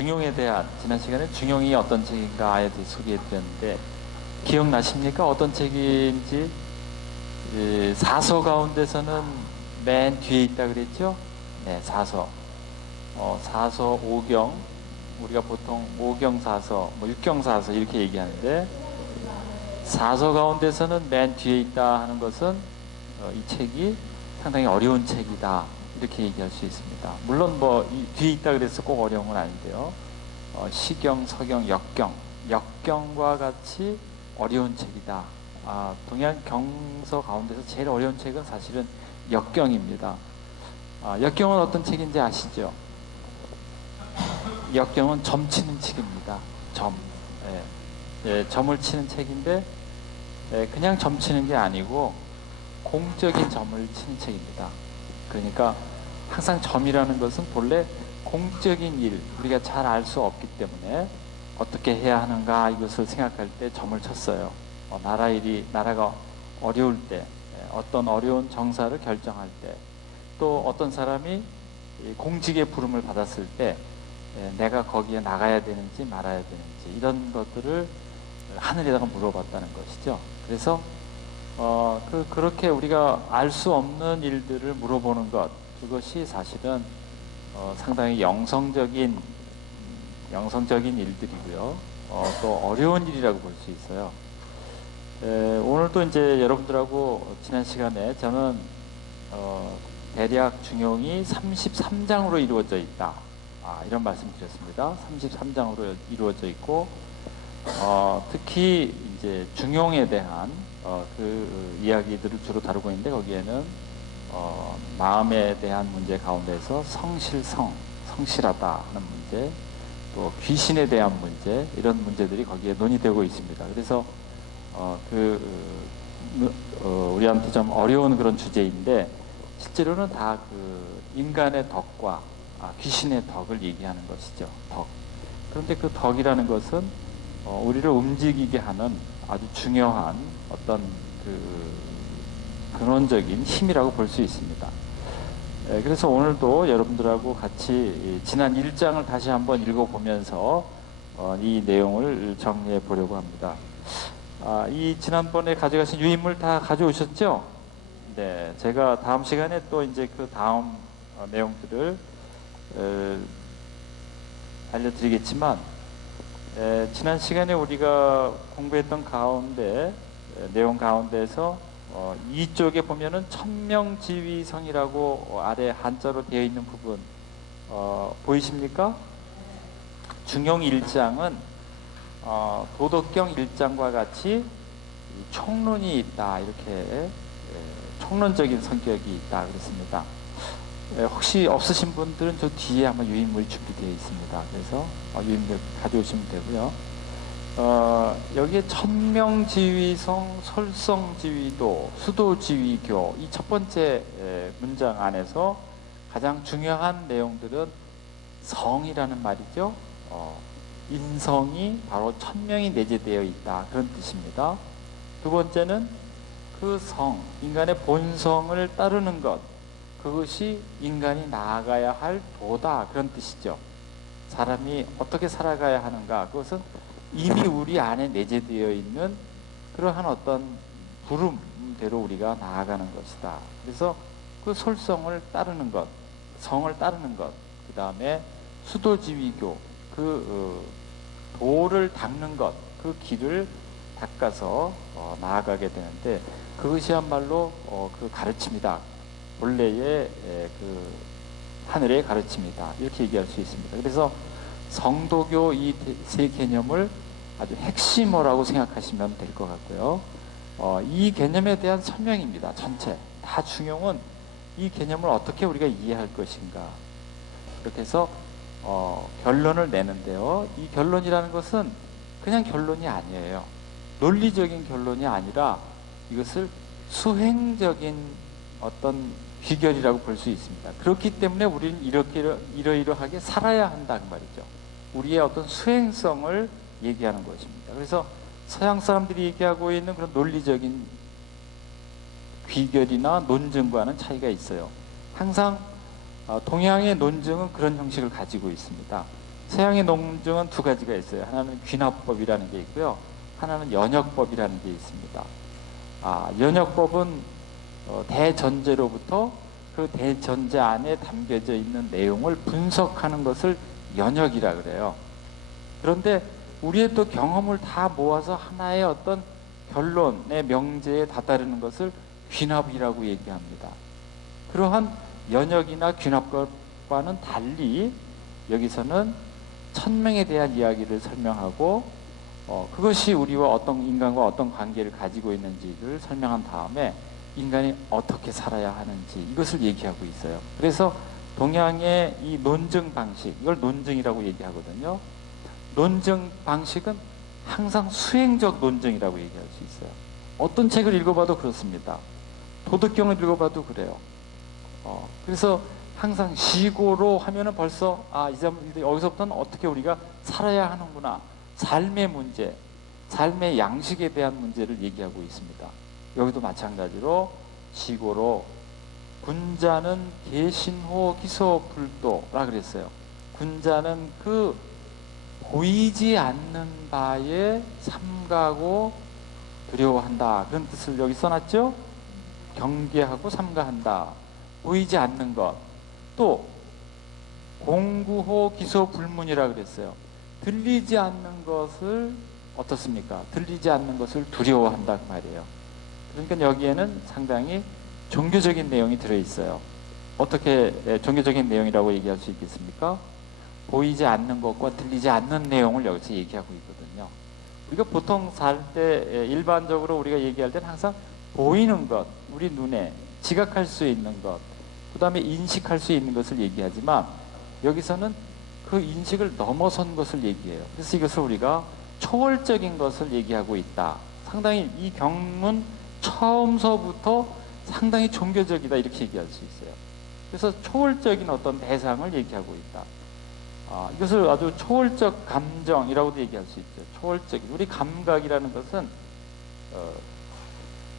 중용에 대한, 지난 시간에 중용이 어떤 책인가에 대해 소개해드렸는데 기억나십니까? 어떤 책인지. 사서 가운데서는 맨 뒤에 있다 그랬죠? 네, 사서. 사서, 오경, 우리가 보통 오경사서, 육경사서 이렇게 얘기하는데, 사서 가운데서는 맨 뒤에 있다 하는 것은 이 책이 상당히 어려운 책이다 이렇게 얘기할 수 있습니다. 물론 이 뒤에 있다 그래서 꼭 어려운 건 아닌데요. 시경, 서경, 역경과 같이 어려운 책이다. 동양 경서 가운데서 제일 어려운 책은 사실은 역경입니다. 역경은 어떤 책인지 아시죠? 역경은 점 치는 책입니다. 점. 점을 치는 책인데, 그냥 점 치는 게 아니고 공적인 점을 치는 책입니다. 그러니까 항상 점이라는 것은 본래 공적인 일, 우리가 잘 알 수 없기 때문에 어떻게 해야 하는가 이것을 생각할 때 점을 쳤어요. 나라가 어려울 때, 어떤 어려운 정사를 결정할 때, 또 어떤 사람이 공직의 부름을 받았을 때 내가 거기에 나가야 되는지 말아야 되는지 이런 것들을 하늘에다가 물어봤다는 것이죠. 그래서 그렇게 우리가 알 수 없는 일들을 물어보는 것, 그것이 사실은 상당히 영성적인 일들이고요. 또 어려운 일이라고 볼 수 있어요. 오늘도 이제 여러분들하고 지난 시간에 저는 대략 중용이 33장으로 이루어져 있다. 이런 말씀 드렸습니다. 33장으로 이루어져 있고, 특히 이제 중용에 대한 그 이야기들을 주로 다루고 있는데, 거기에는 마음에 대한 문제 가운데서 성실하다 하는 문제, 또 귀신에 대한 문제, 이런 문제들이 거기에 논의되고 있습니다. 그래서 우리한테 좀 어려운 그런 주제인데, 실제로는 다 인간의 덕과 귀신의 덕을 얘기하는 것이죠. 덕. 그런데 그 덕이라는 것은 우리를 움직이게 하는 아주 중요한 어떤 근원적인 힘이라고 볼 수 있습니다. 그래서 오늘도 여러분들하고 같이 지난 1장을 다시 한번 읽어보면서 이 내용을 정리해 보려고 합니다. 이 지난번에 가져가신 유인물 다 가져오셨죠? 네, 제가 다음 시간에 또 이제 그 다음 내용들을 알려드리겠지만, 지난 시간에 우리가 공부했던 내용 가운데서 이쪽에 보면은 천명지위성이라고 아래 한자로 되어 있는 부분 보이십니까? 중용 1장은 도덕경 1장과 같이 총론이 있다, 이렇게 총론적인 성격이 있다 그랬습니다. 혹시 없으신 분들은 저 뒤에 아마 유인물이 준비되어 있습니다. 그래서 유인물 가져오시면 되고요. 여기에 천명지위성, 설성지위도, 수도지위교, 이 첫 번째 문장 안에서 가장 중요한 내용들은 성이라는 말이죠. 인성이 바로 천명이 내재되어 있다, 그런 뜻입니다. 두 번째는 그 성, 인간의 본성을 따르는 것, 그것이 인간이 나아가야 할 도다, 그런 뜻이죠. 사람이 어떻게 살아가야 하는가, 그것은 이미 우리 안에 내재되어 있는 그러한 어떤 부름대로 우리가 나아가는 것이다. 그래서 그 솔성을 따르는 것, 성을 따르는 것, 그 다음에 수도지위교, 도를 닦는 것, 그 길을 닦아서 나아가게 되는데, 그것이야말로 그 가르침이다. 본래의 하늘의 가르침이다, 이렇게 얘기할 수 있습니다. 그래서 성도교 이 세 개념을 아주 핵심어라고 생각하시면 될 것 같고요. 이 개념에 대한 설명입니다. 전체 다 중용은 이 개념을 어떻게 우리가 이해할 것인가, 이렇게 해서 결론을 내는데요. 이 결론이라는 것은 그냥 결론이 아니에요. 논리적인 결론이 아니라 이것을 수행적인 어떤 귀결이라고 볼 수 있습니다. 그렇기 때문에 우리는 이러이러하게 살아야 한다는 말이죠. 우리의 어떤 수행성을 얘기하는 것입니다. 그래서 서양 사람들이 얘기하고 있는 그런 논리적인 귀결이나 논증과는 차이가 있어요. 항상 동양의 논증은 그런 형식을 가지고 있습니다. 서양의 논증은 두 가지가 있어요. 하나는 귀납법이라는 게 있고요. 하나는 연역법이라는 게 있습니다. 연역법은 대전제로부터 그 대전제 안에 담겨져 있는 내용을 분석하는 것을 연역이라 그래요. 그런데 우리의 또 경험을 다 모아서 하나의 어떤 결론의 명제에 다다르는 것을 귀납이라고 얘기합니다. 그러한 연역이나 귀납과는 달리 여기서는 천명에 대한 이야기를 설명하고 그것이 우리와 어떤 인간과 어떤 관계를 가지고 있는지를 설명한 다음에 인간이 어떻게 살아야 하는지 이것을 얘기하고 있어요. 그래서 동양의 이 논증 방식, 이걸 논증이라고 얘기하거든요. 논증 방식은 항상 수행적 논증이라고 얘기할 수 있어요. 어떤 책을 읽어봐도 그렇습니다. 도덕경을 읽어봐도 그래요. 그래서 항상 시고로 하면은 벌써 이제 여기서부터는 어떻게 우리가 살아야 하는구나. 삶의 문제, 삶의 양식에 대한 문제를 얘기하고 있습니다. 여기도 마찬가지로 시고로 군자는 계신호 기소불도라 그랬어요. 군자는 그 보이지 않는 바에 삼가하고 두려워한다. 그런 뜻을 여기 써놨죠? 경계하고 삼가한다. 보이지 않는 것. 또 공구호 기소불문이라 그랬어요. 들리지 않는 것을 어떻습니까? 들리지 않는 것을 두려워한다 그 말이에요. 그러니까 여기에는 상당히 종교적인 내용이 들어있어요. 어떻게 종교적인 내용이라고 얘기할 수 있겠습니까? 보이지 않는 것과 들리지 않는 내용을 여기서 얘기하고 있거든요. 우리가 보통 살 때 일반적으로 우리가 얘기할 때는 항상 보이는 것, 우리 눈에 지각할 수 있는 것, 그 다음에 인식할 수 있는 것을 얘기하지만 여기서는 그 인식을 넘어선 것을 얘기해요. 그래서 이것을 우리가 초월적인 것을 얘기하고 있다. 상당히 이 경문 처음서부터 상당히 종교적이다 이렇게 얘기할 수 있어요. 그래서 초월적인 어떤 대상을 얘기하고 있다. 이것을 아주 초월적 감정이라고도 얘기할 수 있죠. 초월적. 우리 감각이라는 것은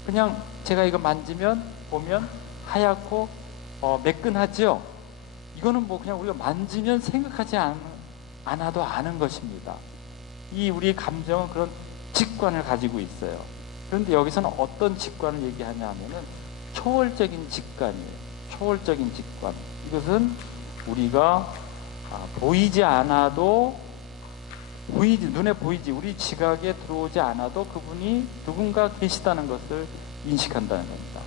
그냥 제가 이거 만지면 보면 하얗고 매끈하죠. 이거는 뭐 그냥 우리가 만지면 생각하지 않아도 아는 것입니다. 이 우리 감정은 그런 직관을 가지고 있어요. 그런데 여기서는 어떤 직관을 얘기하냐 하면은 초월적인 직관이에요. 초월적인 직관. 이것은 우리가 보이지 않아도 눈에 보이지 우리 지각에 들어오지 않아도 그분이 누군가 계시다는 것을 인식한다는 겁니다.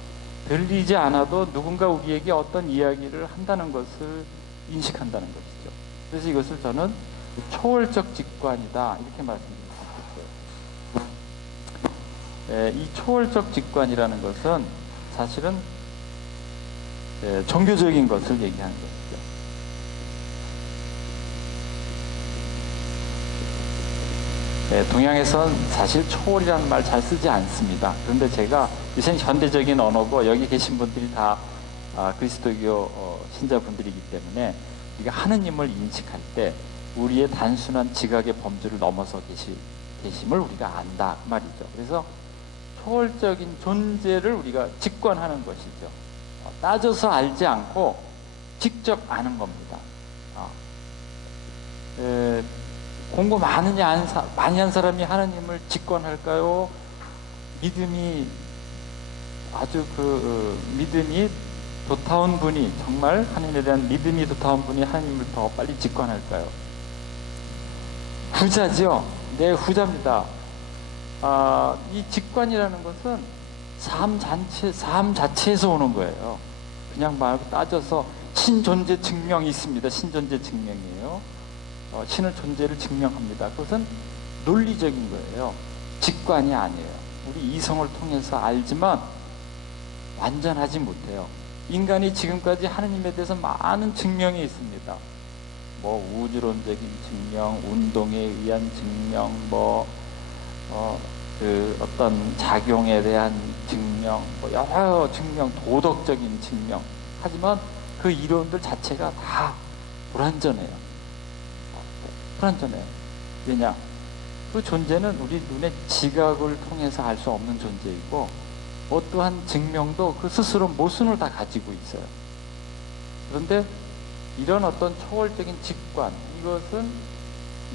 들리지 않아도 누군가 우리에게 어떤 이야기를 한다는 것을 인식한다는 것이죠. 그래서 이것을 저는 초월적 직관이다 이렇게 말씀드릴 수 있어요. 이 초월적 직관이라는 것은 사실은 종교적인 것을 얘기하는 것이죠. 동양에선 사실 초월이라는 말 잘 쓰지 않습니다. 그런데 제가 요새는 현대적인 언어고 여기 계신 분들이 다 그리스도교 신자분들이기 때문에 우리가 하느님을 인식할 때 우리의 단순한 지각의 범주를 넘어서 계심을 우리가 안다 그 말이죠. 그래서 초월적인 존재를 우리가 직관하는 것이죠. 따져서 알지 않고 직접 아는 겁니다. 공부 많이 한 사람이 하나님을 직관할까요? 믿음이 아주 믿음이 도타운 분이 정말 하나님에 대한 믿음이 도타운 분이 하나님을 더 빨리 직관할까요? 후자죠. 네, 후자입니다. 이 직관이라는 것은 삶 자체에서 오는 거예요. 그냥 말고 따져서 신존재 증명이 있습니다. 신존재 증명이에요. 신의 존재를 증명합니다. 그것은 논리적인 거예요. 직관이 아니에요. 우리 이성을 통해서 알지만 완전하지 못해요. 인간이 지금까지 하느님에 대해서 많은 증명이 있습니다. 뭐 우주론적인 증명, 운동에 의한 증명, 어떤 작용에 대한 증명, 여러 증명, 도덕적인 증명. 하지만 그 이론들 자체가 다 불완전해요. 불완전해요. 왜냐? 그 존재는 우리 눈의 지각을 통해서 알 수 없는 존재이고 어떠한 증명도 그 스스로 모순을 다 가지고 있어요. 그런데 이런 어떤 초월적인 직관, 이것은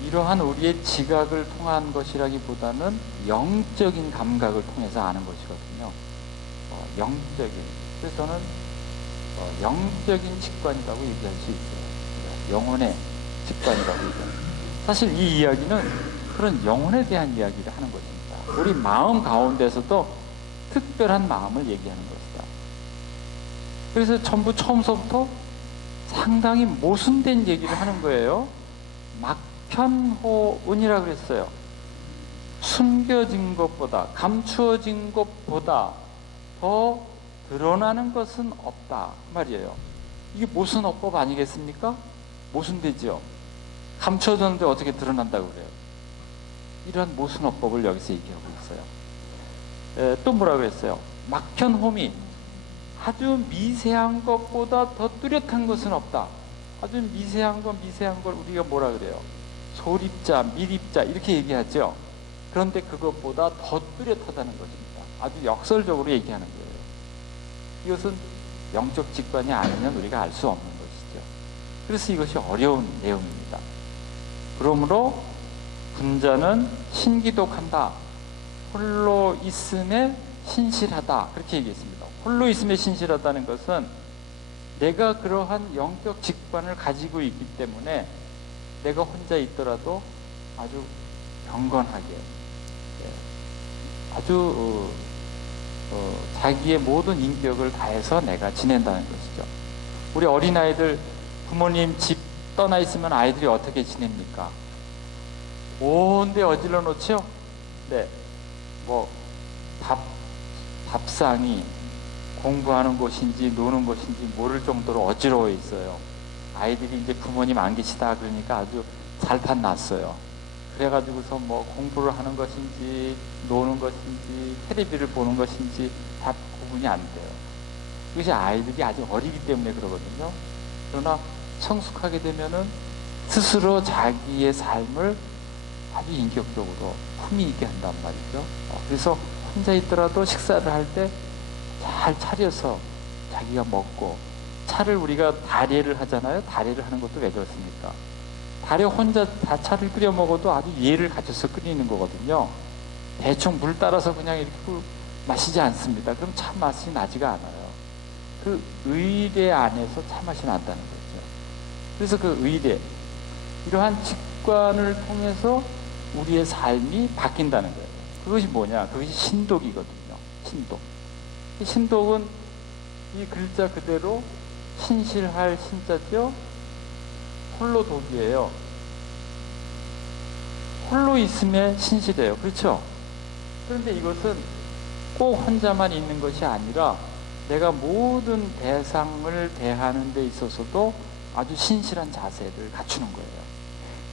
이러한 우리의 지각을 통한 것이라기보다는 영적인 감각을 통해서 아는 것이거든요. 영적인. 그래서 저는 영적인 직관이라고 얘기할 수 있어요. 영혼의 직관이라고 얘기해요. 사실 이 이야기는 그런 영혼에 대한 이야기를 하는 것입니다. 우리 마음 가운데서도 특별한 마음을 얘기하는 것이다. 그래서 전부 처음서부터 상당히 모순된 얘기를 하는 거예요. 막편호은이라고 그랬어요. 숨겨진 것보다, 감추어진 것보다 더 드러나는 것은 없다 말이에요. 이게 모순어법 아니겠습니까? 모순되죠. 감춰졌는데 어떻게 드러난다고 그래요? 이러한 모순어법을 여기서 얘기하고 있어요. 또 뭐라 그랬어요? 막편호미, 아주 미세한 것보다 더 뚜렷한 것은 없다. 아주 미세한 걸 우리가 뭐라 그래요? 소립자, 미립자 이렇게 얘기하죠. 그런데 그것보다 더 뚜렷하다는 것입니다. 아주 역설적으로 얘기하는 거예요. 이것은 영적 직관이 아니면 우리가 알 수 없는 것이죠. 그래서 이것이 어려운 내용입니다. 그러므로 군자는 신기독한다. 홀로 있음에 신실하다. 그렇게 얘기했습니다. 홀로 있음에 신실하다는 것은 내가 그러한 영적 직관을 가지고 있기 때문에 내가 혼자 있더라도 아주 경건하게, 아주 자기의 모든 인격을 다해서 내가 지낸다는 것이죠. 우리 어린아이들 부모님 집 떠나 있으면 아이들이 어떻게 지냅니까? 온데 어질러 놓죠? 네. 밥상이 공부하는 곳인지 노는 곳인지 모를 정도로 어지러워 있어요. 아이들이 이제 부모님 안 계시다 그러니까 아주 살판 났어요. 그래가지고서 공부를 하는 것인지 노는 것인지 텔레비를 보는 것인지 다 구분이 안 돼요. 이것이 아이들이 아직 어리기 때문에 그러거든요. 그러나 성숙하게 되면은 스스로 자기의 삶을 아주 인격적으로 품위 있게 한단 말이죠. 그래서 혼자 있더라도 식사를 할 때 잘 차려서 자기가 먹고, 차를 우리가 다례를 하잖아요. 다례를 하는 것도 왜 그렇습니까? 다례 혼자 다 차를 끓여 먹어도 아주 예를 갖춰서 끓이는 거거든요. 대충 물 따라서 그냥 이렇게 마시지 않습니다. 그럼 차 맛이 나지가 않아요. 그 의례 안에서 차 맛이 난다는 거죠. 그래서 그 의례, 이러한 직관을 통해서 우리의 삶이 바뀐다는 거예요. 그것이 뭐냐? 그것이 신독이거든요. 신독. 이 신독은 이 글자 그대로 신실할 신자죠. 홀로 독이에요. 홀로 있음에 신실해요. 그렇죠? 그런데 이것은 꼭 혼자만 있는 것이 아니라 내가 모든 대상을 대하는 데 있어서도 아주 신실한 자세를 갖추는 거예요.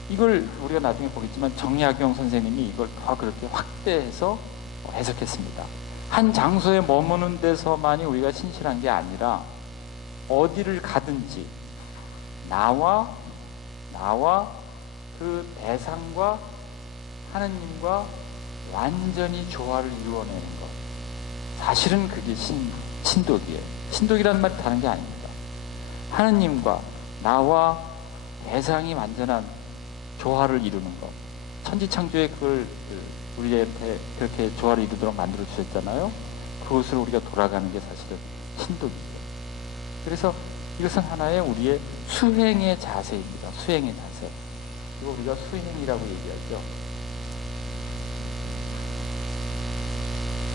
이걸 우리가 나중에 보겠지만 정약용 선생님이 이걸 더 그렇게 확대해서 해석했습니다. 한 장소에 머무는 데서만이 우리가 신실한 게 아니라 어디를 가든지 나와 그 대상과 하느님과 완전히 조화를 이루어내는 것. 사실은 그게 신독이에요. 신독이라는 말이 다른 게 아닙니다. 하느님과 나와 대상이 완전한 조화를 이루는 것. 천지창조에 그걸 우리한테 그렇게 조화를 이루도록 만들어 주셨잖아요. 그것으로 우리가 돌아가는 게 사실은 신독이에요. 그래서 이것은 하나의 우리의 수행의 자세입니다. 수행의 자세. 이거 우리가 수행이라고 얘기하죠.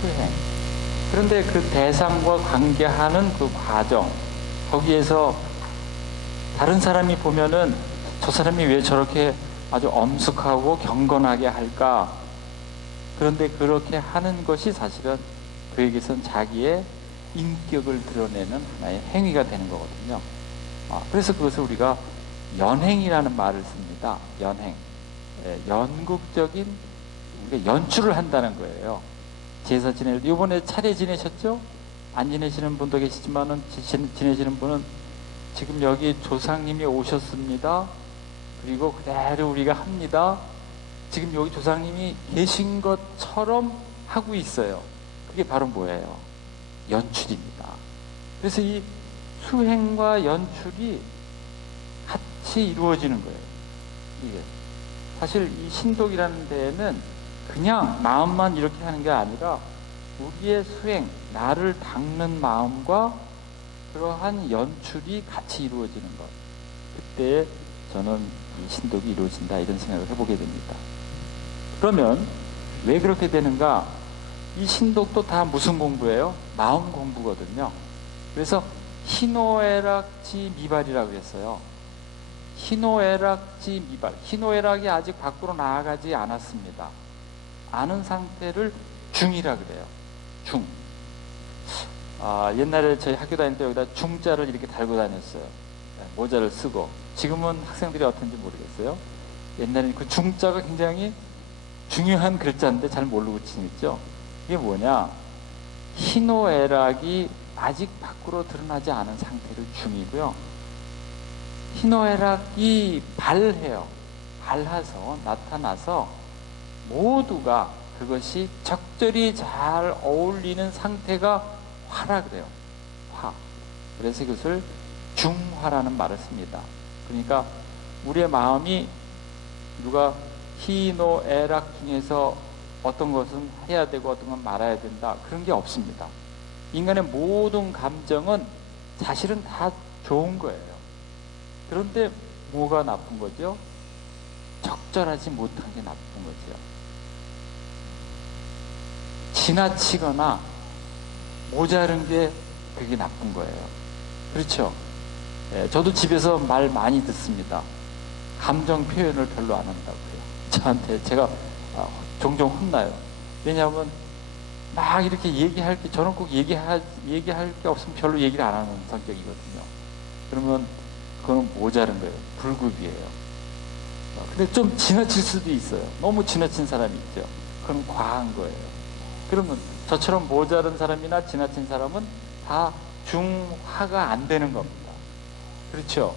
수행. 그런데 그 대상과 관계하는 그 과정, 거기에서 다른 사람이 보면은 저 사람이 왜 저렇게 아주 엄숙하고 경건하게 할까? 그런데 그렇게 하는 것이 사실은 그에게선 자기의 인격을 드러내는 하나의 행위가 되는 거거든요. 그래서 그것을 우리가 연행이라는 말을 씁니다. 연행. 연극적인, 우리가 연출을 한다는 거예요. 제사 지낼 때, 이번에 차례 지내셨죠? 안 지내시는 분도 계시지만은, 지내시는 분은 지금 여기 조상님이 오셨습니다. 그리고 그대로 우리가 합니다. 지금 여기 조상님이 계신 것처럼 하고 있어요. 그게 바로 뭐예요? 연출입니다. 그래서 이 수행과 연출이 같이 이루어지는 거예요. 이게 사실 이 신독이라는 데에는 그냥 마음만 이렇게 하는 게 아니라 우리의 수행, 나를 닦는 마음과 그러한 연출이 같이 이루어지는 것. 그때 저는 이 신독이 이루어진다 이런 생각을 해보게 됩니다. 그러면 왜 그렇게 되는가? 이 신독도 다 무슨 공부예요? 마음 공부거든요. 그래서 희노애락지 미발이라고 그랬어요. 희노애락지 미발. 희노애락이 아직 밖으로 나아가지 않았습니다. 아는 상태를 중이라 그래요. 중. 옛날에 저희 학교 다닐 때 여기다 중자를 이렇게 달고 다녔어요. 모자를 쓰고. 지금은 학생들이 어떤지 모르겠어요. 옛날에는 그 중자가 굉장히 중요한 글자인데 잘 모르고 지냈죠. 이게 뭐냐? 희노애락이 아직 밖으로 드러나지 않은 상태를 중이고요. 희노애락이 발해요. 발해서 나타나서 모두가 그것이 적절히 잘 어울리는 상태가 화라 그래요. 화. 그래서 이것을 중화라는 말을 씁니다. 그러니까 우리의 마음이 누가 희노애락 중에서 어떤 것은 해야 되고 어떤 건 말아야 된다 그런 게 없습니다. 인간의 모든 감정은 사실은 다 좋은 거예요. 그런데 뭐가 나쁜 거죠? 적절하지 못한 게 나쁜 거죠. 지나치거나 모자른 게 그게 나쁜 거예요. 그렇죠? 저도 집에서 말 많이 듣습니다. 감정 표현을 별로 안 한다고요. 저한테 제가 종종 혼나요. 왜냐하면 막 이렇게 얘기할 게 저는 꼭 얘기할 게 없으면 별로 얘기를 안 하는 성격이거든요. 그러면 그건 모자른 거예요. 불급이에요. 근데 좀 지나칠 수도 있어요. 너무 지나친 사람이 있죠. 그건 과한 거예요. 그러면 저처럼 모자른 사람이나 지나친 사람은 다 중화가 안 되는 겁니다. 그렇죠?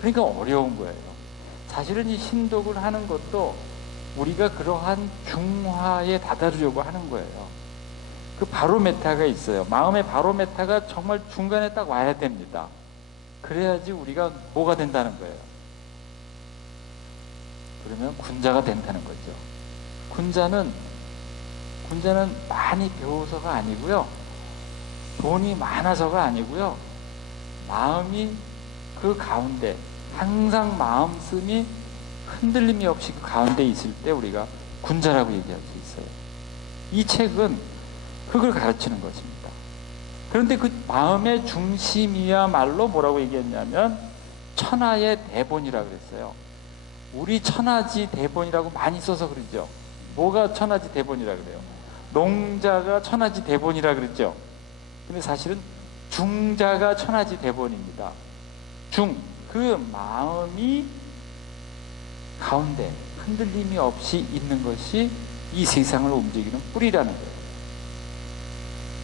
그러니까 어려운 거예요. 사실은 이 신독을 하는 것도 우리가 그러한 중화에 다다르려고 하는 거예요. 그 바로메타가 있어요. 마음의 바로메타가 정말 중간에 딱 와야 됩니다. 그래야지 우리가 뭐가 된다는 거예요. 그러면 군자가 된다는 거죠. 군자는 많이 배워서가 아니고요. 돈이 많아서가 아니고요. 마음이 그 가운데 항상 마음씀이 흔들림이 없이 그 가운데 있을 때 우리가 군자라고 얘기할 수 있어요. 이 책은 그걸 가르치는 것입니다. 그런데 그 마음의 중심이야말로 뭐라고 얘기했냐면 천하의 대본이라 그랬어요. 우리 천하지 대본이라고 많이 써서 그러죠. 뭐가 천하지 대본이라 그래요? 농자가 천하지 대본이라 그랬죠. 근데 사실은 중자가 천하지 대본입니다. 중, 그 마음이 가운데 흔들림이 없이 있는 것이 이 세상을 움직이는 뿌리라는 거예요.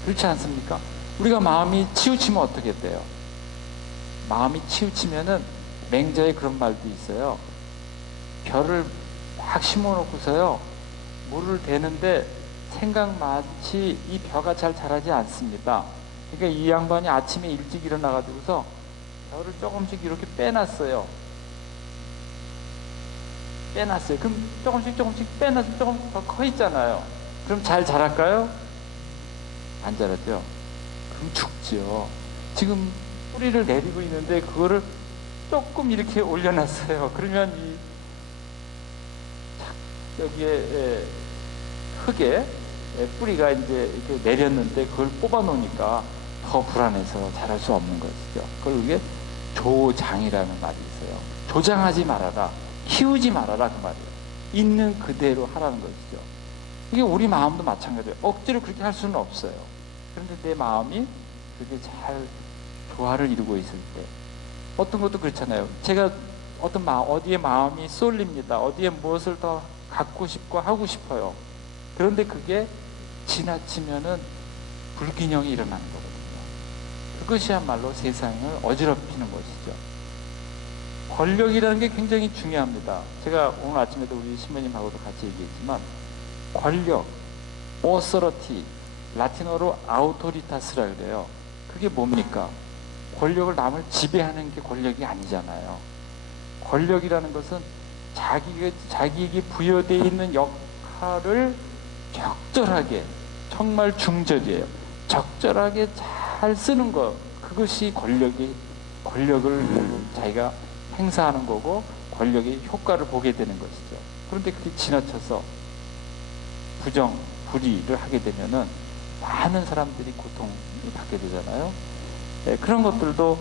그렇지 않습니까? 우리가 마음이 치우치면 어떻게 돼요? 마음이 치우치면은 맹자에 그런 말도 있어요. 벼를 막 심어놓고서요 물을 대는데 생각 마치 이 벼가 잘 자라지 않습니다. 그러니까 이 양반이 아침에 일찍 일어나가지고서 벼를 조금씩 이렇게 빼놨어요. 그럼 조금씩 빼놨으면 조금 더 커 있잖아요. 그럼 잘 자랄까요? 안 자랐죠? 그럼 죽죠. 지금 뿌리를 내리고 있는데 그거를 조금 이렇게 올려놨어요. 그러면 이 여기에 흙에 뿌리가 이제 이렇게 내렸는데 그걸 뽑아 놓으니까 더 불안해서 자랄 수 없는 것이죠. 그걸 이게 조장이라는 말이 있어요. 조장하지 말아라. 키우지 말아라 그 말이에요. 있는 그대로 하라는 것이죠. 이게 우리 마음도 마찬가지예요. 억지로 그렇게 할 수는 없어요. 그런데 내 마음이 그렇게 잘 조화를 이루고 있을 때 어떤 것도 그렇잖아요. 제가 어디에 마음이 쏠립니다. 어디에 무엇을 더 갖고 싶고 하고 싶어요. 그런데 그게 지나치면은 불균형이 일어나는 거거든요. 그것이야말로 세상을 어지럽히는 것이죠. 권력이라는 게 굉장히 중요합니다. 제가 오늘 아침에도 우리 신부님하고도 같이 얘기했지만 권력, authority, 라틴어로 아우토리타스라 그래요. 그게 뭡니까? 권력을 남을 지배하는 게 권력이 아니잖아요. 권력이라는 것은 자기에게 부여되어 있는 역할을 적절하게, 정말 중적이에요. 적절하게 잘 쓰는 것, 그것이 권력을 자기가 행사하는 거고 권력의 효과를 보게 되는 것이죠. 그런데 그게 지나쳐서 불의를 하게 되면은 많은 사람들이 고통을 받게 되잖아요. 네, 그런 것들도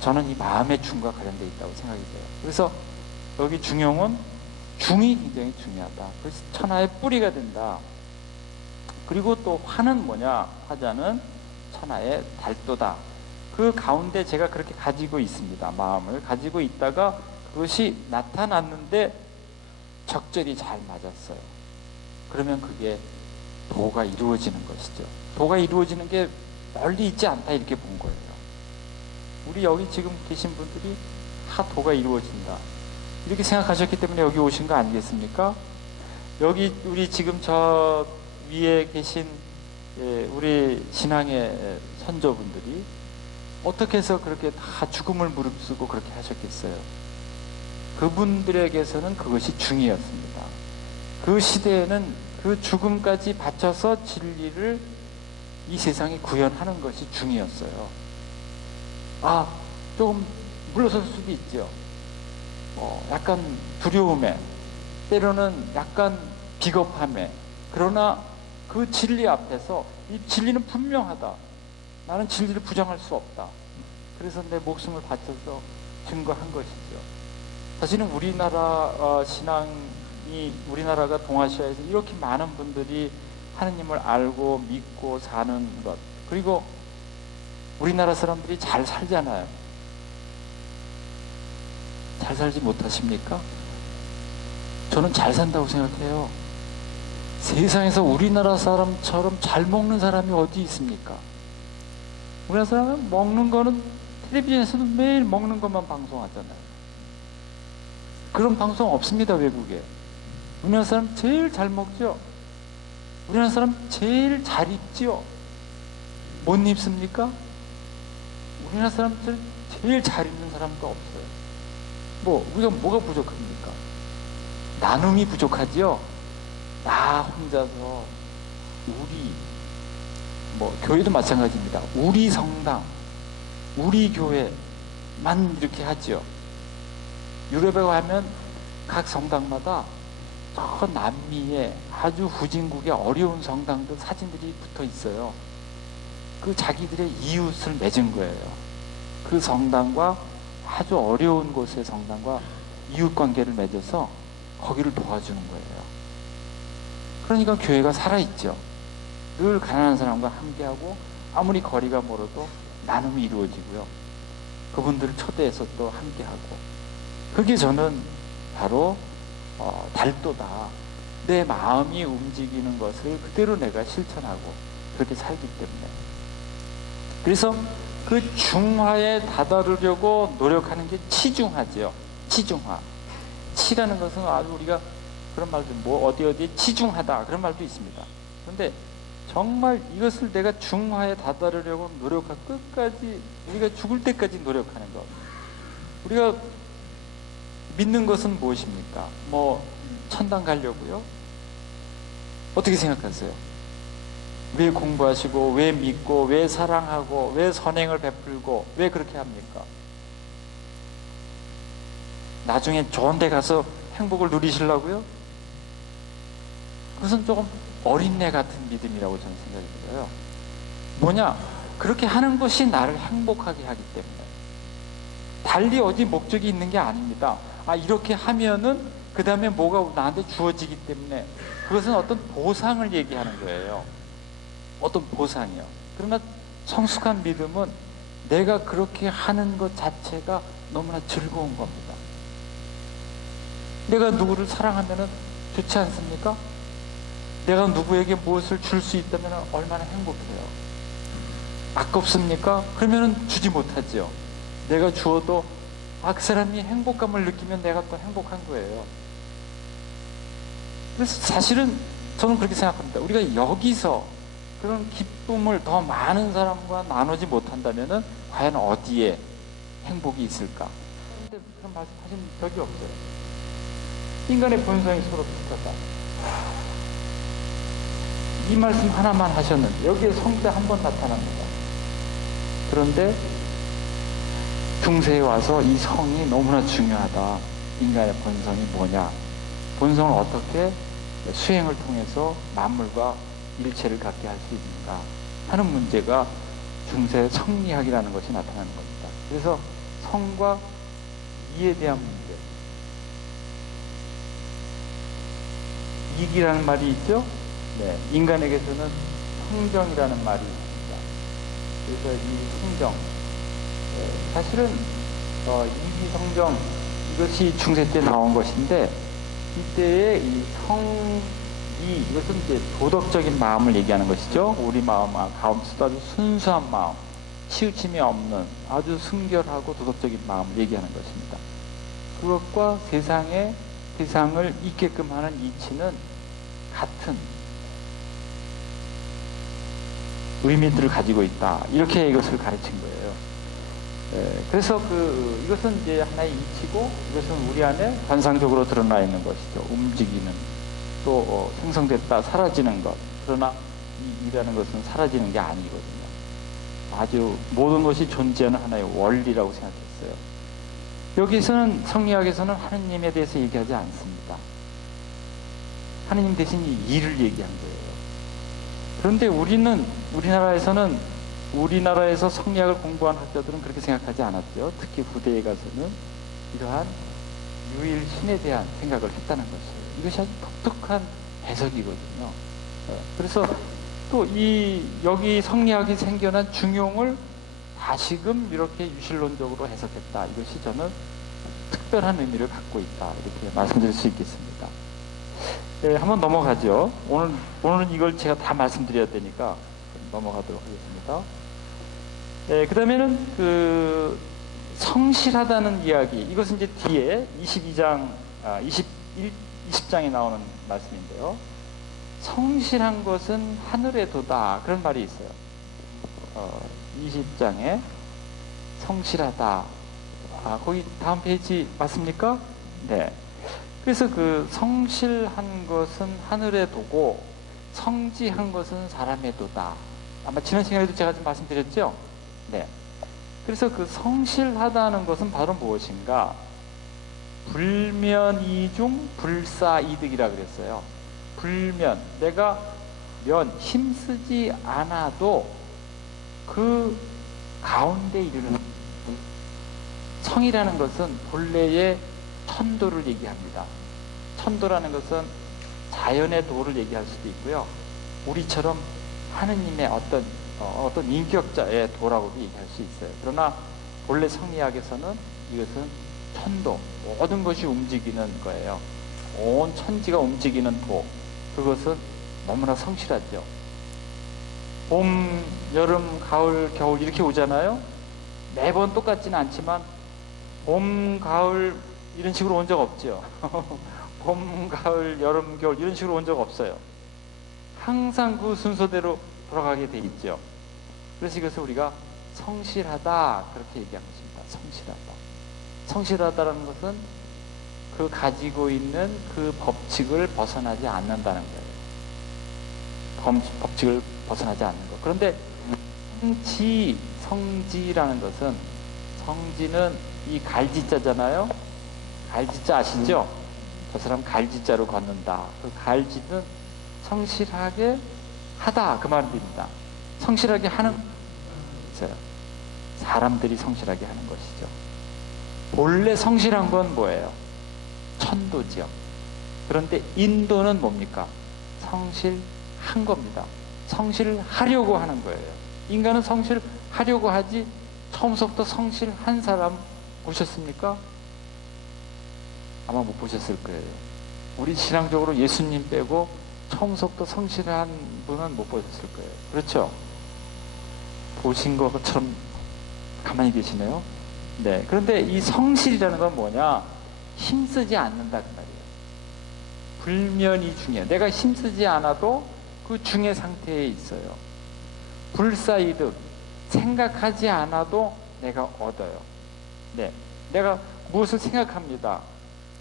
저는 이 마음의 중과 관련되어 있다고 생각이 돼요. 그래서 여기 중용은 중이 굉장히 중요하다. 그래서 천하의 뿌리가 된다. 그리고 또 화는 뭐냐? 화자는 천하의 달도다. 그 가운데 제가 그렇게 가지고 있습니다. 마음을 가지고 있다가 그것이 나타났는데 적절히 잘 맞았어요. 그러면 그게 도가 이루어지는 것이죠. 도가 이루어지는 게 멀리 있지 않다 이렇게 본 거예요. 우리 여기 지금 계신 분들이 도가 이루어진다 이렇게 생각하셨기 때문에 여기 오신 거 아니겠습니까? 여기 우리 지금 저 위에 계신 우리 신앙의 선조분들이 어떻게 해서 그렇게 다 죽음을 무릅쓰고 그렇게 하셨겠어요? 그분들에게서는 그것이 중이었습니다. 그 시대에는 그 죽음까지 바쳐서 진리를 이 세상에 구현하는 것이 중이었어요. 조금 물러설 수도 있죠. 약간 두려움에, 때로는 약간 비겁함에. 그러나 그 진리 앞에서 이 진리는 분명하다. 나는 진리를 부정할 수 없다. 그래서 내 목숨을 바쳐서 증거한 것이죠. 사실은 우리나라 신앙이, 우리나라가 동아시아에서 이렇게 많은 분들이 하느님을 알고 믿고 사는 것, 그리고 우리나라 사람들이 잘 살잖아요. 잘 살지 못하십니까? 저는 잘 산다고 생각해요. 세상에서 우리나라 사람처럼 잘 먹는 사람이 어디 있습니까? 우리나라 사람은 먹는 거는 텔레비전에서도 매일 먹는 것만 방송하잖아요. 그런 방송 없습니다, 외국에. 우리나라 사람 제일 잘 먹죠? 우리나라 사람 제일 잘 입죠? 못 입습니까? 우리나라 사람들 제일 잘 입는 사람도 없어요. 우리가 뭐가 부족합니까? 나눔이 부족하지요? 나 혼자서 교회도 마찬가지입니다. 우리 성당, 우리 교회만 이렇게 하죠. 유럽에 가면 각 성당마다 저 남미의 아주 후진국의 어려운 성당들 사진들이 붙어 있어요. 그 자기들의 이웃을 맺은 거예요. 그 성당과 아주 어려운 곳의 성당과 이웃 관계를 맺어서 거기를 도와주는 거예요. 그러니까 교회가 살아있죠. 늘 가난한 사람과 함께하고 아무리 거리가 멀어도 나눔이 이루어지고요. 그분들을 초대해서 또 함께하고. 그게 저는 바로 달도다. 내 마음이 움직이는 것을 그대로 내가 실천하고 그렇게 살기 때문에. 그래서 그 중화에 다다르려고 노력하는 게 치중하죠. 치중화. 치라는 것은 아주 우리가 그런 말도 어디에 치중하다 그런 말도 있습니다. 그런데 정말 이것을 내가 중화에 다다르려고 노력하고 끝까지 우리가 죽을 때까지 노력하는 것. 우리가 믿는 것은 무엇입니까? 천당 가려고요? 어떻게 생각하세요? 왜 공부하시고, 왜 믿고, 왜 사랑하고, 왜 선행을 베풀고, 왜 그렇게 합니까? 나중에 좋은 데 가서 행복을 누리시려고요? 그것은 조금 어린애 같은 믿음이라고 저는 생각이 들어요. 뭐냐? 그렇게 하는 것이 나를 행복하게 하기 때문에. 달리 어디 목적이 있는 게 아닙니다. 이렇게 하면은 그 다음에 뭐가 나한테 주어지기 때문에 그것은 어떤 보상을 얘기하는 거예요. 어떤 보상이요. 그러나 성숙한 믿음은 내가 그렇게 하는 것 자체가 너무나 즐거운 겁니다. 내가 누구를 사랑하면 좋지 않습니까? 내가 누구에게 무엇을 줄 수 있다면 얼마나 행복해요. 아깝습니까? 그러면 주지 못하죠. 내가 주어도 그 사람이 행복감을 느끼면 내가 또 행복한 거예요. 그래서 사실은 저는 그렇게 생각합니다. 우리가 여기서 그런 기쁨을 더 많은 사람과 나누지 못한다면 과연 어디에 행복이 있을까? 그런데 그런 말씀 하신 적이 없어요. 인간의 본성이 서로 비슷하다. 이 말씀 하나만 하셨는데 여기에 성자 한 번 나타납니다. 그런데 중세에 와서 이 성이 너무나 중요하다. 인간의 본성이 뭐냐? 본성을 어떻게 수행을 통해서 만물과 일체를 갖게 할 수 있는가 하는 문제가 중세 성리학이라는 것이 나타나는 겁니다. 그래서 성과 이에 대한 문제. 이기라는 말이 있죠? 네, 인간에게서는 성정이라는 말이 있습니다. 그래서 이 성정, 사실은 이기 성정 이것이 중세 때 나온 것인데 이때의 이 성이 이것은 이제 도덕적인 마음을 얘기하는 것이죠. 우리 마음 가운데서도 아주 순수한 마음, 치우침이 없는 아주 순결하고 도덕적인 마음을 얘기하는 것입니다. 그것과 세상을 있게끔 하는 이치는 같은 의미들을 가지고 있다. 이렇게 이것을 가르친 거예요. 그래서 이것은 이제 하나의 이치고 이것은 우리 안에 관상적으로 드러나 있는 것이죠. 움직이는 또 생성됐다 사라지는 것. 그러나 이 이라는 것은 사라지는 게 아니거든요. 아주 모든 것이 존재하는 하나의 원리라고 생각했어요. 여기서는 성리학에서는 하느님에 대해서 얘기하지 않습니다. 하느님 대신 이 일을 얘기한 거예요. 그런데 우리나라에서 성리학을 공부한 학자들은 그렇게 생각하지 않았죠. 특히 후대에 가서는 이러한 유일신에 대한 생각을 했다는 것이에요. 이것이 아주 독특한 해석이거든요. 그래서 또 여기 성리학이 생겨난 중용을 다시금 이렇게 유실론적으로 해석했다. 이것이 저는 특별한 의미를 갖고 있다. 이렇게 말씀드릴 수 있겠습니다. 네, 한번 넘어가죠. 오늘은 이걸 제가 다 말씀드려야 되니까 넘어가도록 하겠습니다. 네, 그 다음에는 성실하다는 이야기. 이것은 이제 뒤에 20장에 나오는 말씀인데요. 성실한 것은 하늘의 도다. 그런 말이 있어요. 20장에 성실하다. 거기 다음 페이지 맞습니까? 네. 그래서 성실한 것은 하늘의 도고 성지한 것은 사람의 도다. 아마 지난 시간에도 제가 좀 말씀드렸죠? 네. 그래서 성실하다는 것은 바로 무엇인가? 불면이중 불사이득이라 그랬어요. 불면, 내가 힘쓰지 않아도 그 가운데 이르는 성이라는 것은 본래의 천도를 얘기합니다. 천도라는 것은 자연의 도를 얘기할 수도 있고요. 우리처럼 하느님의 어떤 인격자의 도라고도 얘기할 수 있어요. 그러나 본래 성리학에서는 이것은 천도, 모든 것이 움직이는 거예요. 온 천지가 움직이는 도, 그것은 너무나 성실하죠. 봄, 여름, 가을, 겨울 이렇게 오잖아요. 매번 똑같지는 않지만 봄, 가을 이런 식으로 온 적 없죠. 봄, 가을, 여름, 겨울 이런 식으로 온 적 없어요. 항상 그 순서대로 돌아가게 돼 있죠. 그래서 이것을 우리가 성실하다 그렇게 얘기한 것입니다. 성실하다. 성실하다라는 것은 가지고 있는 그 법칙을 벗어나지 않는다는 거예요. 법칙을 벗어나지 않는 것. 그런데 성지라는 것은, 성지는 이 갈지자잖아요. 갈지자 아시죠? 저 사람 갈지자로 걷는다. 그 갈지는 성실하게 하다 그 말입니다. 성실하게 하는 거예요. 사람들이 성실하게 하는 것이죠. 본래 성실한 건 뭐예요? 천도죠. 그런데 인도는 뭡니까? 성실한 겁니다. 성실하려고 하는 거예요. 인간은 성실하려고 하지 처음부터 성실한 사람 보셨습니까? 아마 못 보셨을 거예요. 우리 신앙적으로 예수님 빼고 처음부터 성실한 분은 못 보셨을 거예요. 그렇죠? 보신 것처럼 가만히 계시네요. 네. 그런데 이 성실이라는 건 뭐냐? 힘쓰지 않는다 그 말이에요. 불면이 중요해요. 내가 힘쓰지 않아도 그 중의 상태에 있어요. 불사이득, 생각하지 않아도 내가 얻어요. 네. 내가 무엇을 생각합니다.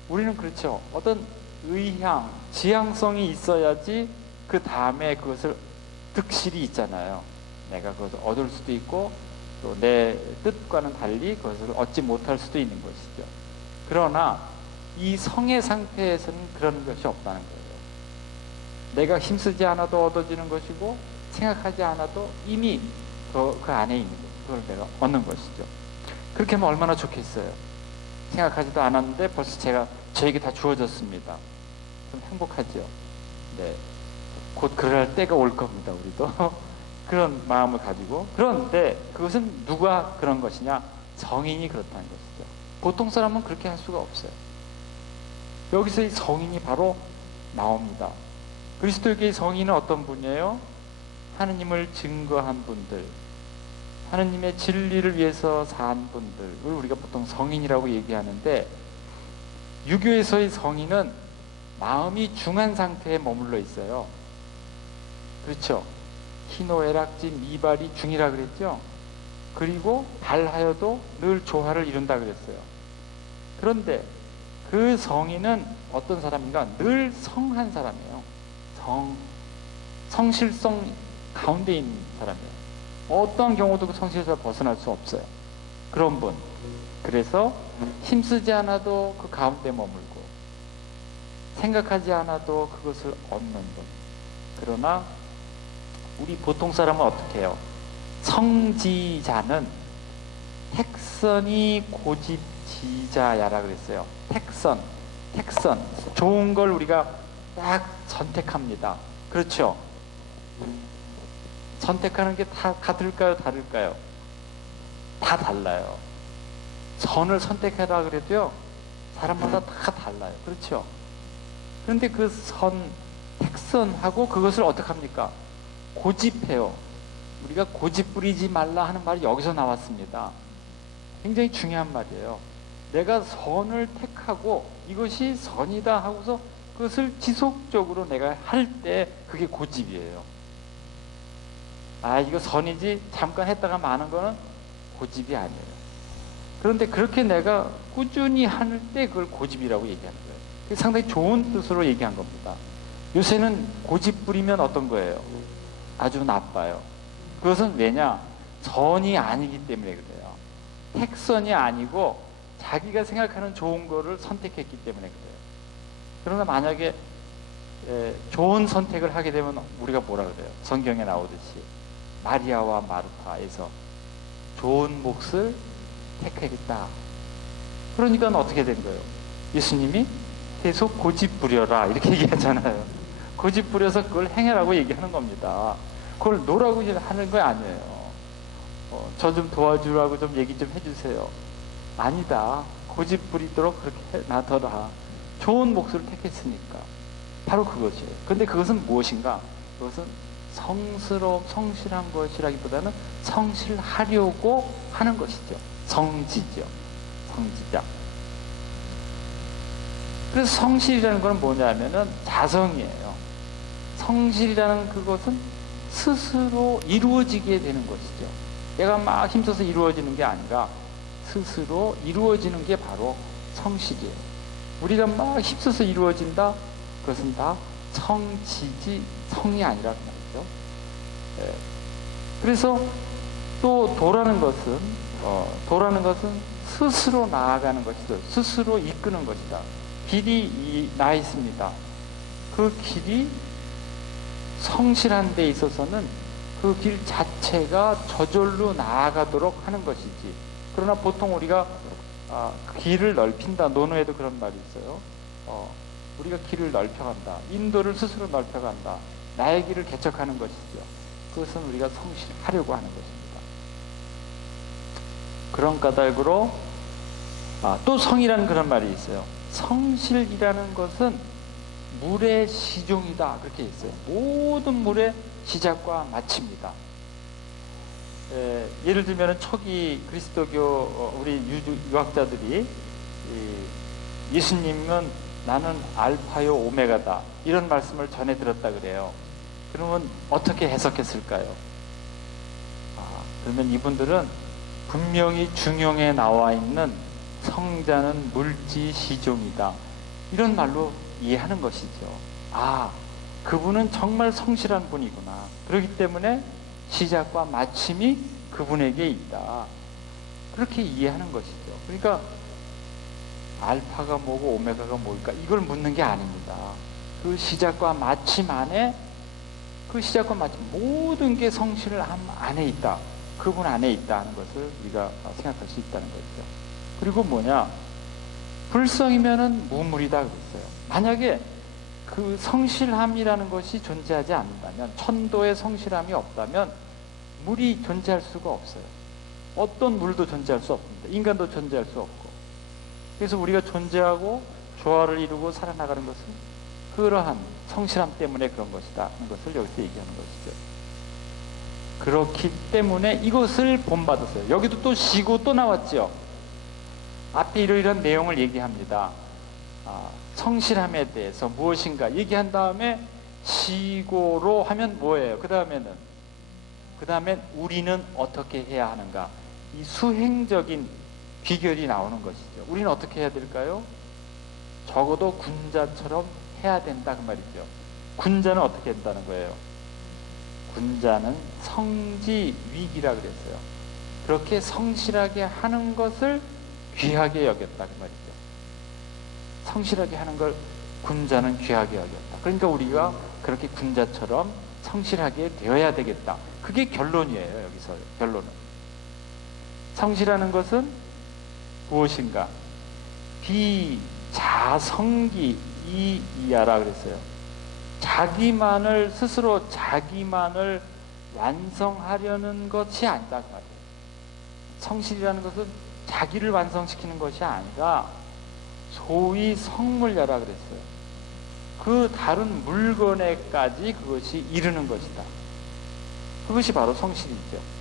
우리는 그렇죠. 어떤 의향, 지향성이 있어야지 그 다음에 그것을 득실이 있잖아요. 내가 그것을 얻을 수도 있고 또 내 뜻과는 달리 그것을 얻지 못할 수도 있는 것이죠. 그러나 이 성의 상태에서는 그런 것이 없다는 거예요. 내가 힘쓰지 않아도 얻어지는 것이고 생각하지 않아도 이미 그 안에 있는 것, 그걸 내가 얻는 것이죠. 그렇게 하면 얼마나 좋겠어요. 생각하지도 않았는데 벌써 저에게 다 주어졌습니다. 그럼 행복하죠. 네, 곧 그럴 때가 올 겁니다. 우리도 그런 마음을 가지고. 그런데 그것은 누가 그런 것이냐? 성인이 그렇다는 것이죠. 보통 사람은 그렇게 할 수가 없어요. 여기서 이 성인이 바로 나옵니다. 그리스도교의 성인은 어떤 분이에요? 하느님을 증거한 분들, 하느님의 진리를 위해서 산 분들을 우리가 보통 성인이라고 얘기하는데, 유교에서의 성인은 마음이 중한 상태에 머물러 있어요. 그렇죠? 희노애락지 미발이 중이라 그랬죠? 그리고 발하여도 늘 조화를 이룬다 그랬어요. 그런데 그 성인은 어떤 사람인가? 늘 성한 사람이에요. 성실성 가운데 있는 사람이에요. 어떠한 경우도 그 성실에서 벗어날 수 없어요. 그런 분. 그래서 힘쓰지 않아도 그 가운데 머물고 생각하지 않아도 그것을 얻는 분. 그러나 우리 보통 사람은 어떻게 해요? 성지자는 택선이 고집지자야라 그랬어요. 택선. 좋은 걸 우리가 딱 선택합니다. 그렇죠? 선택하는 게 다 같을까요? 다를까요? 다 달라요. 선을 선택해라 그래도요, 사람마다 다 달라요. 그렇죠? 그런데 그 택선하고 그것을 어떻게 합니까? 고집해요. 우리가 고집 부리지 말라 하는 말이 여기서 나왔습니다. 굉장히 중요한 말이에요. 내가 선을 택하고 이것이 선이다 하고서 그것을 지속적으로 내가 할 때 그게 고집이에요. 이거 선이지 잠깐 했다가 마는 거는 고집이 아니에요. 그런데 그렇게 내가 꾸준히 할 때 그걸 고집이라고 얘기하는 거예요. 그게 상당히 좋은 뜻으로 얘기한 겁니다. 요새는 고집 부리면 어떤 거예요? 아주 나빠요. 그것은 왜냐? 선이 아니기 때문에 그래요. 택선이 아니고 자기가 생각하는 좋은 거를 선택했기 때문에 그래요. 그러나 만약에 좋은 선택을 하게 되면 우리가 뭐라 그래요? 성경에 나오듯이 마리아와 마르타에서 좋은 몫을 택하겠다. 그러니까 어떻게 된 거예요? 예수님이 계속 고집 부려라 이렇게 얘기하잖아요. 고집 부려서 그걸 행하라고 얘기하는 겁니다. 그걸 노라고 하는 거 아니에요. 저 좀 도와주라고 좀 얘기 좀 해주세요. 아니다. 고집 부리도록 그렇게 놔둬라. 좋은 몫을 택했으니까. 바로 그것이에요. 근데 그것은 무엇인가? 그것은 성실한 것이라기보다는 성실하려고 하는 것이죠. 성지죠. 성지자. 그래서 성실이라는 건 뭐냐면은 자성이에요. 성실이라는 그것은 스스로 이루어지게 되는 것이죠. 내가 막 힘써서 이루어지는 게 아니라 스스로 이루어지는 게 바로 성실이에요. 우리가 막 힘써서 이루어진다? 그것은 다 성지지 성이 아니라는 말이죠. 그래서 또 도라는 것은 스스로 나아가는 것이다. 스스로 이끄는 것이다. 길이 나 있습니다. 그 길이 성실한 데 있어서는 그 길 자체가 저절로 나아가도록 하는 것이지. 그러나 보통 우리가 길을 넓힌다. 논어에도 그런 말이 있어요. 우리가 길을 넓혀간다. 인도를 스스로 넓혀간다. 나의 길을 개척하는 것이죠. 그것은 우리가 성실하려고 하는 것입니다. 그런 까닭으로 또 성이라는 그런 말이 있어요. 성실이라는 것은 물의 시종이다. 그렇게 있어요. 모든 물의 시작과 마칩니다. 예를 들면 초기 그리스도교 우리 유학자들이 예수님은 나는 알파요 오메가다 이런 말씀을 전해 들었다 그래요. 그러면 어떻게 해석했을까요? 그러면 이분들은 분명히 중용에 나와 있는 성자는 물지 시종이다 이런 말로 이해하는 것이죠. 아, 그분은 정말 성실한 분이구나. 그렇기 때문에 시작과 마침이 그분에게 있다. 그렇게 이해하는 것이죠. 그러니까 알파가 뭐고 오메가가 뭘까 이걸 묻는 게 아닙니다. 그 시작과 마침 안에, 그 시작과 마침 모든 게 성실 안에 있다. 그분 안에 있다 하는 것을 우리가 생각할 수 있다는 거죠. 그리고 뭐냐, 불성이면은 무물이다 그랬어요. 만약에 그 성실함이라는 것이 존재하지 않는다면, 천도의 성실함이 없다면 물이 존재할 수가 없어요. 어떤 물도 존재할 수 없습니다. 인간도 존재할 수 없고. 그래서 우리가 존재하고 조화를 이루고 살아나가는 것은 그러한 성실함 때문에 그런 것이다 하는 것을 여기서 얘기하는 것이죠. 그렇기 때문에 이것을 본받았어요. 여기도 또 쉬고 또 나왔죠. 앞에 이러이러한 내용을 얘기합니다. 성실함에 대해서 무엇인가 얘기한 다음에 쉬고로 하면 뭐예요? 그 다음엔 우리는 어떻게 해야 하는가? 이 수행적인 비결이 나오는 것이죠. 우리는 어떻게 해야 될까요? 적어도 군자처럼 해야 된다 그 말이죠. 군자는 어떻게 한다는 거예요? 군자는 성지위기라 그랬어요. 그렇게 성실하게 하는 것을 귀하게 여겼다 그 말이죠. 성실하게 하는 걸 군자는 귀하게 여겼다. 그러니까 우리가 그렇게 군자처럼 성실하게 되어야 되겠다. 그게 결론이에요. 여기서 결론은. 성실하는 것은 무엇인가? 비자성기 이하라 그랬어요. 스스로 자기만을 완성하려는 것이 아니다 그 말이에요. 성실이라는 것은 자기를 완성시키는 것이 아니라 소위 성물야라 그랬어요. 그 다른 물건에까지 그것이 이르는 것이다. 그것이 바로 성실이죠.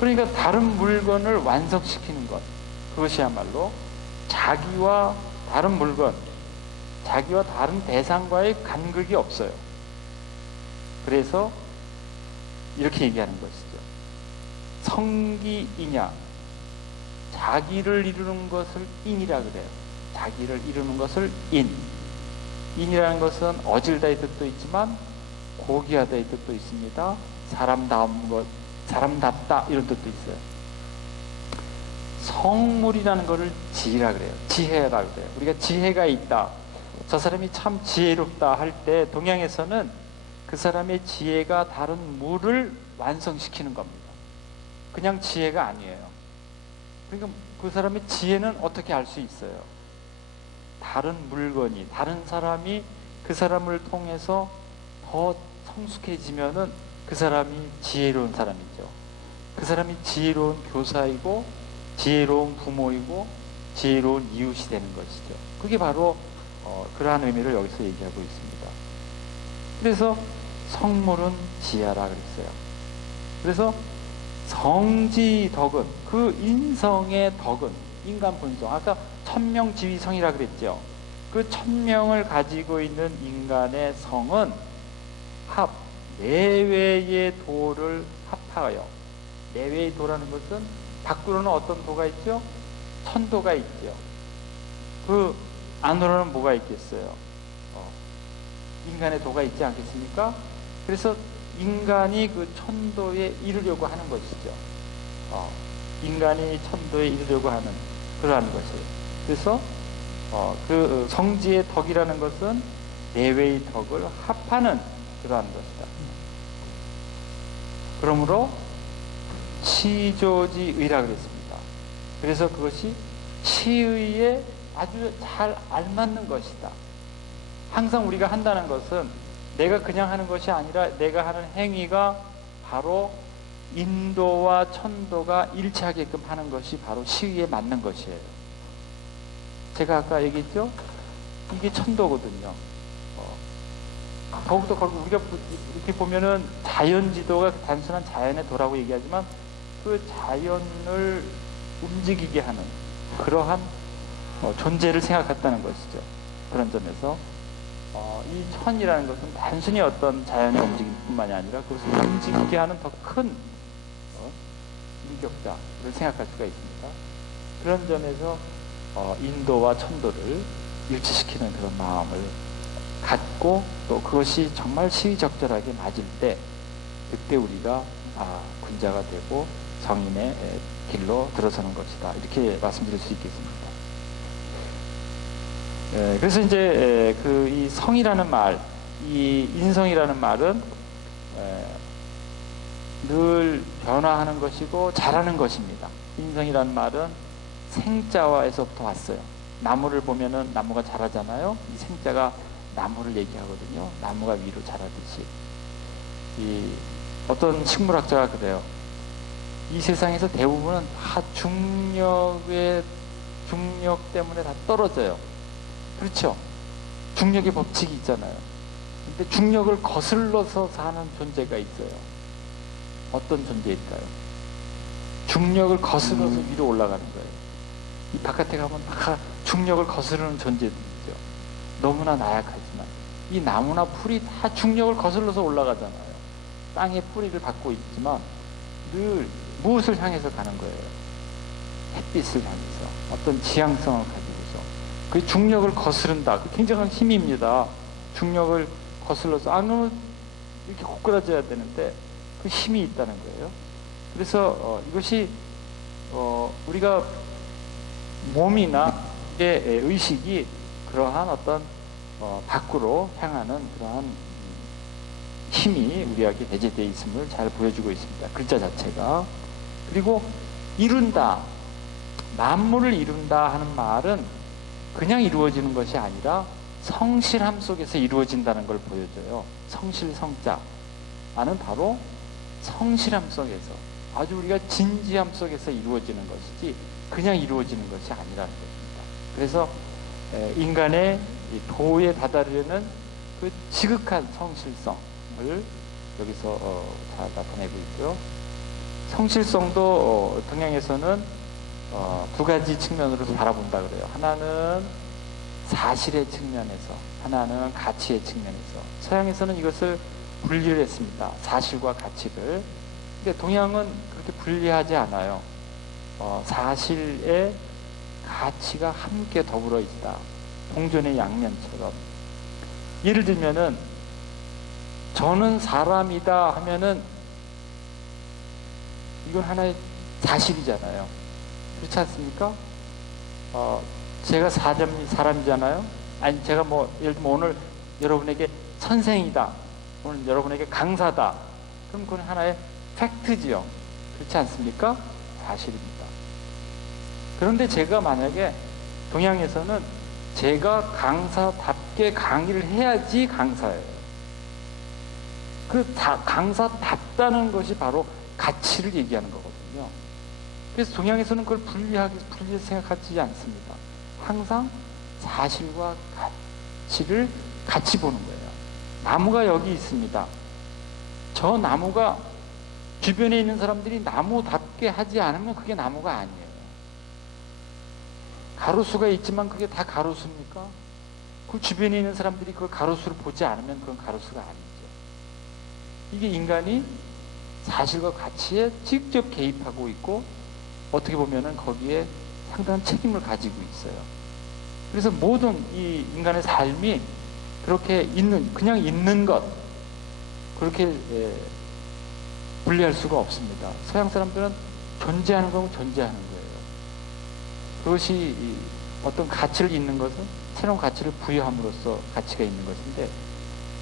그러니까 다른 물건을 완성시키는 것, 그것이야말로 자기와 다른 물건, 자기와 다른 대상과의 간극이 없어요. 그래서 이렇게 얘기하는 것이죠. 성기이냐, 자기를 이루는 것을 인이라 그래요. 자기를 이루는 것을 인이라는 것은 어질다의 뜻도 있지만 고귀하다의 뜻도 있습니다. 사람다운 것, 사람답다 이런 뜻도 있어요. 성물이라는 것을 지혜라 그래요. 지혜라 그래요. 우리가 지혜가 있다, 저 사람이 참 지혜롭다 할 때 동양에서는 그 사람의 지혜가 다른 물을 완성시키는 겁니다. 그냥 지혜가 아니에요. 그러니까 그 사람의 지혜는 어떻게 알 수 있어요? 다른 물건이, 다른 사람이 그 사람을 통해서 더 성숙해지면은 그 사람이 지혜로운 사람이죠. 그 사람이 지혜로운 교사이고 지혜로운 부모이고 지혜로운 이웃이 되는 것이죠. 그게 바로 그러한 의미를 여기서 얘기하고 있습니다. 그래서 성물은 지혜라 그랬어요. 그래서 성지덕은, 그 인성의 덕은, 인간 본성, 아까 천명지위성이라 그랬죠. 그 천명을 가지고 있는 인간의 성은 내외의 도를 합하여, 내외의 도라는 것은 밖으로는 어떤 도가 있죠? 천도가 있죠. 그 안으로는 뭐가 있겠어요? 인간의 도가 있지 않겠습니까? 그래서 인간이 그 천도에 이르려고 하는 것이죠. 인간이 천도에 이르려고 하는 그러한 것이에요. 그래서 그 성지의 덕이라는 것은 내외의 덕을 합하는 그러한 것이다. 그러므로 치조지의라 그랬습니다. 그래서 그것이 치의에 아주 잘 알맞는 것이다. 항상 우리가 한다는 것은 내가 그냥 하는 것이 아니라 내가 하는 행위가 바로 인도와 천도가 일치하게끔 하는 것이 바로 시의에 맞는 것이에요. 제가 아까 얘기했죠? 이게 천도거든요. 더욱더 우리가 이렇게 보면은 자연지도가 단순한 자연의 도라고 얘기하지만 그 자연을 움직이게 하는 그러한 존재를 생각했다는 것이죠. 그런 점에서 이 천이라는 것은 단순히 어떤 자연의 움직임뿐만이 아니라 그것을 움직이게 하는 더 큰 인격자를 생각할 수가 있습니다. 그런 점에서 인도와 천도를 일치시키는 그런 마음을 갖고 또 그것이 정말 시의적절하게 맞을 때 그때 우리가 군자가 되고 성인의 길로 들어서는 것이다. 이렇게 말씀드릴 수 있겠습니다. 그래서 이제 이 성이라는 말, 이 인성이라는 말은 늘 변화하는 것이고 자라는 것입니다. 인성이라는 말은 생자와에서부터 왔어요. 나무를 보면은 나무가 자라잖아요. 이 생자가 나무를 얘기하거든요. 나무가 위로 자라듯이. 이 어떤 식물학자가 그래요. 이 세상에서 대부분은 다 중력 때문에 다 떨어져요. 그렇죠? 중력의 법칙이 있잖아요. 근데 중력을 거슬러서 사는 존재가 있어요. 어떤 존재일까요? 중력을 거슬러서 위로 올라가는 거예요. 이 바깥에 가면 중력을 거스르는 존재들이죠. 너무나 나약하지만 이 나무나 풀이 다 중력을 거슬러서 올라가잖아요. 땅에 뿌리를 받고 있지만 늘 무엇을 향해서 가는 거예요? 햇빛을 향해서 어떤 지향성을 가지고서 그 중력을 거스른다. 그 굉장한 힘입니다. 중력을 거슬러서 안 그러면 이렇게 고꾸라져야 되는데 그 힘이 있다는 거예요. 그래서 이것이 우리가 몸이나 의식이 그러한 어떤 밖으로 향하는 그러한 힘이 우리에게 내재되어 있음을 잘 보여주고 있습니다. 글자 자체가. 그리고 이룬다, 만물을 이룬다 하는 말은 그냥 이루어지는 것이 아니라 성실함 속에서 이루어진다는 걸 보여줘요. 성실 성자 나는 바로 성실함 속에서 아주 우리가 진지함 속에서 이루어지는 것이지 그냥 이루어지는 것이 아니라는 것입니다. 그래서 인간의 도에 다다르려는 그 지극한 성실성을 여기서 잘 나타내고 있고요. 성실성도 동양에서는 두 가지 측면으로 바라본다 그래요. 하나는 사실의 측면에서, 하나는 가치의 측면에서. 서양에서는 이것을 분리를 했습니다. 사실과 가치를. 근데 동양은 그렇게 분리하지 않아요. 사실의 가치가 함께 더불어 있다. 동전의 양면처럼. 예를 들면은 저는 사람이다 하면은 이건 하나의 사실이잖아요. 그렇지 않습니까? 제가 사람이잖아요. 아니 제가 뭐 예를 들면 오늘 여러분에게 선생이다. 오늘 여러분에게 강사다. 그럼 그건 하나의 팩트지요. 그렇지 않습니까? 사실입니다. 그런데 제가 만약에 동양에서는 제가 강사답게 강의를 해야지 강사예요. 강사답다는 것이 바로 가치를 얘기하는 거거든요. 그래서 동양에서는 그걸 분리해서 생각하지 않습니다. 항상 사실과 가치를 같이 보는 거예요. 나무가 여기 있습니다. 저 나무가 주변에 있는 사람들이 나무답게 하지 않으면 그게 나무가 아니에요. 가로수가 있지만 그게 다 가로수입니까? 그 주변에 있는 사람들이 그 가로수를 보지 않으면 그건 가로수가 아니죠. 이게 인간이 사실과 가치에 직접 개입하고 있고 어떻게 보면은 거기에 상당한 책임을 가지고 있어요. 그래서 모든 이 인간의 삶이 그렇게 그냥 있는 것 그렇게 분리할 수가 없습니다. 서양 사람들은 존재하는 거고 존재하는 거예요. 그것이 어떤 가치를 잇는 것은 새로운 가치를 부여함으로써 가치가 있는 것인데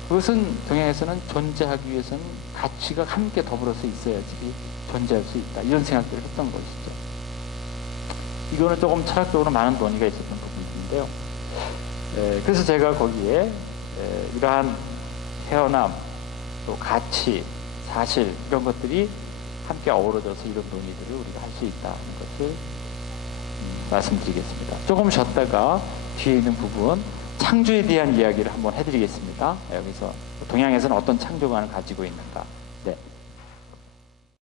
그것은 동양에서는 존재하기 위해서는 가치가 함께 더불어서 있어야지 존재할 수 있다. 이런 생각들을 했던 것이죠. 이거는 조금 철학적으로 많은 논의가 있었던 부분인데요. 그래서 제가 거기에 이러한 태어남, 또 가치, 사실 이런 것들이 함께 어우러져서 이런 논의들을 우리가 할 수 있다는 것을 말씀드리겠습니다. 조금 쉬었다가 뒤에 있는 부분 창조에 대한 이야기를 한번 해드리겠습니다. 여기서 동양에서는 어떤 창조관을 가지고 있는가